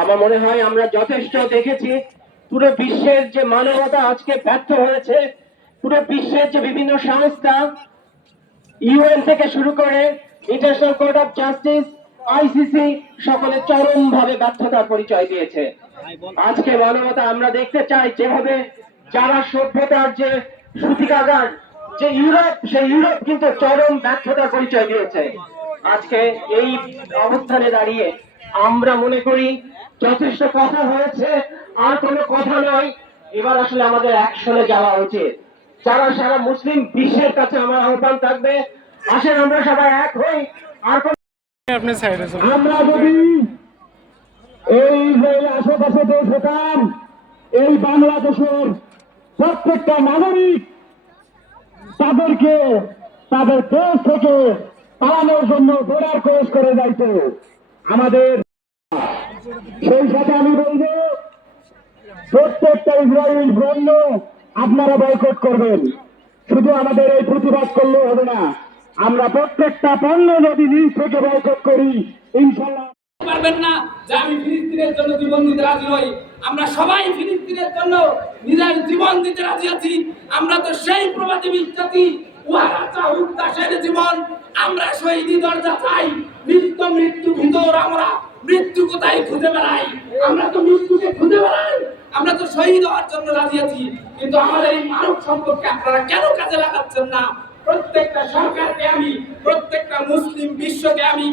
আমার মনে হয় আমরা যথেষ্ট দেখেছি পুরো বিশ্বের যে মানবতা আজকে ব্যর্থ হয়েছে, পুরো বিশ্বের যে বিভিন্ন সংস্থা ইউএন থেকে শুরু করে international court of justice, ICC সকলে চরমভাবে ব্যর্থতার পরিচয় দিয়েছে। আজকে মানবতা আমরা দেখতে চাই যেভাবে যারা সভ্যতার যে সূতিকাগার যে ইউরোপ, সেই ইউরোপ কিন্তু চরম ব্যর্থতার পরিচয় দিয়েছে। আজকে এই অবস্থানে দাঁড়িয়ে আমরা মনে করি যথেষ্ট কথা হয়েছে, আর কোনো কথা নয়, এবার আসলে আমাদের অ্যাকশনে যাওয়া উচিত। যারা সারা মুসলিম বিশ্বের কাছে আমার আহ্বান থাকবে, আসেন আমরা সবাই এক হই। আর আমরা যদি এই যে আশেপাশে দেশ হতাম, এই বাংলাদেশের প্রত্যেকটা নাগরিক তাদেরকে তাদের দেশ থেকে পালানোর জন্য দৌড়ার কোষ করে যাইত আমাদের। সেই সাথে আমি বলবো প্রত্যেকটা ইসরায়েল পণ্য আপনারা বয়কট করবেন। শুধু আমাদের এই প্রতিবাদ করলে হবে না, আমরা প্রত্যেকটা পণ্য যদি নিজ থেকে বয়কট করি ইনশাল্লাহ পারবেন না যে আমি ফিলিস্তিনের জন্য জীবন দিতে রাজি নই। আমরা সবাই ফিলিস্তিনের জন্য নিজের জীবন দিতে রাজি আছি। আমরা তো সেই প্রবাদী বিশ্বাসী, উহারা চাহুক দাসের জীবন, আমরা শহীদি দরজা চাই। নিত্য মৃত্যু ভিতর আমরা মৃত্যু কোথায় খুঁজে বেড়াই, আমরা তো মৃত্যুকে খুঁজে বেড়াই। আমরা তো শহীদ হওয়ার জন্য রাজি আছি, কিন্তু আমাদের এই মানব সম্পর্কে আপনারা কেন কাজে লাগাচ্ছেন না? প্রত্যেকটা সরকারকে আমি, প্রত্যেকটা মুসলিম বিশ্বকে আমি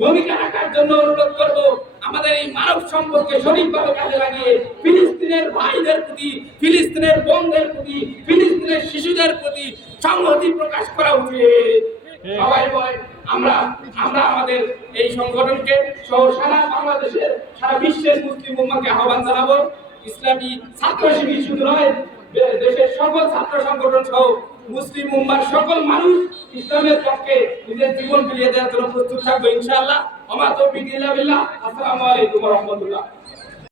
ভূমিকা রাখার জন্য অনুরোধ করব। আমাদের এই মানব সম্পর্কে সঠিকভাবে কাজে লাগিয়ে ফিলিস্তিনের ভাইদের প্রতি, ফিলিস্তিনের বোনদের প্রতি, ফিলিস্তিনের শিশুদের প্রতি সংহতি প্রকাশ করা উচিত। সবাই বলে আমরা আমাদের এই সংগঠনকে সহ সারা বাংলাদেশের, সারা বিশ্বের মুসলিম উম্মাহকে আহ্বান জানাবো। ইসলামী ছাত্র শিবির শুধু নয়, দেশের সকল ছাত্র সংগঠন সহ মুসলিম উম্মার সকল মানুষ ইসলামের পক্ষে নিজের জীবন বিলিয়ে দেওয়ার জন্য প্রস্তুত থাকবে ইনশাআল্লাহ। ওয়া মা তাওফীক ইল্লা বিল্লাহ। আসসালামু আলাইকুম ওয়া রাহমাতুল্লাহ।